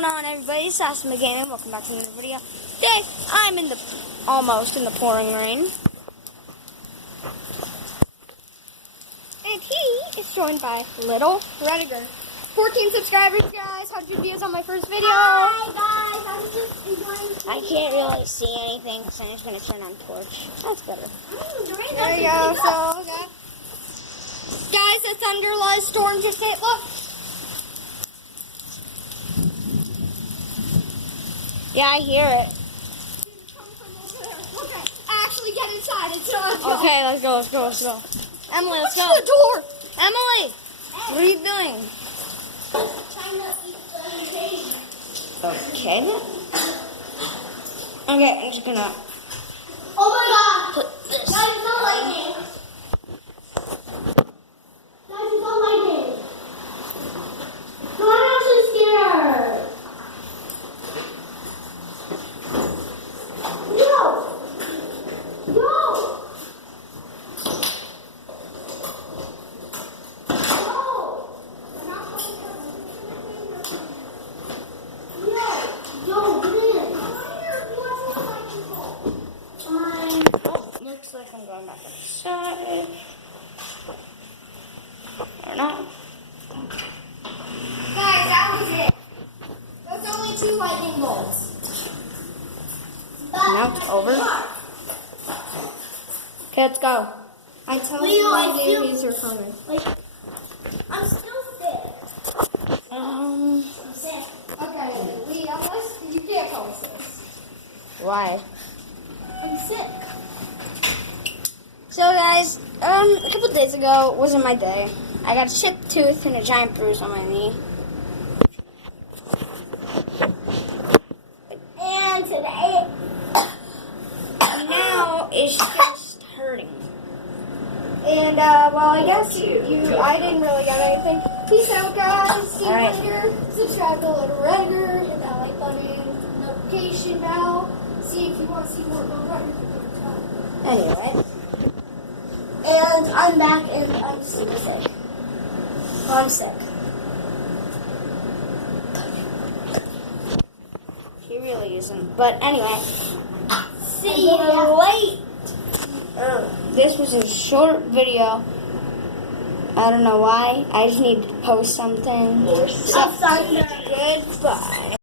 going on, everybody? It's Awesome Gaming. Welcome back to another video. Today, I'm almost in the pouring rain. And he is joined by Little Rediger. 14 subscribers, guys. 100 views on my first video. Hi, guys. I was just enjoying. I can't really see anything, so I'm just going to turn on the torch. That's better. There you go. So, guys, the thunderlight storm just hit. Look. Yeah, I hear it. Okay, actually get inside. It's not. Okay, let's go. Emily, let's go. What's the door? Emily, what are you doing? Trying to eat the baby. Okay. Okay, I'm just gonna Oh my God! put this. Guys, it's not lightning. Guys, it's not lightning. No, I'm actually scared. No! No! Looks like I'm going back outside. Or not. Guys, that was it. There's only 2 lightning bolts. Now it's over. Okay, let's go. I tell Leo, you I my feel- babies are coming. Like, I'm still sick. I'm sick. Okay, Leo, you can't call us this. Why? I'm sick. So guys, a couple days ago wasn't my day. I got a chipped tooth and a giant bruise on my knee. And today, Now it's just hurting. And well, I guess I didn't really get anything. peace out, guys. See you All right. later. Subscribe to Little Rediger. Hit that like button, notification bell. See if you want to see more Little Rediger. Anyway, And I'm back and I'm super sick. I'm sick. he really isn't. But anyway, See you later. this was a short video. I don't know why. I just need to post something. I'm sorry. Goodbye.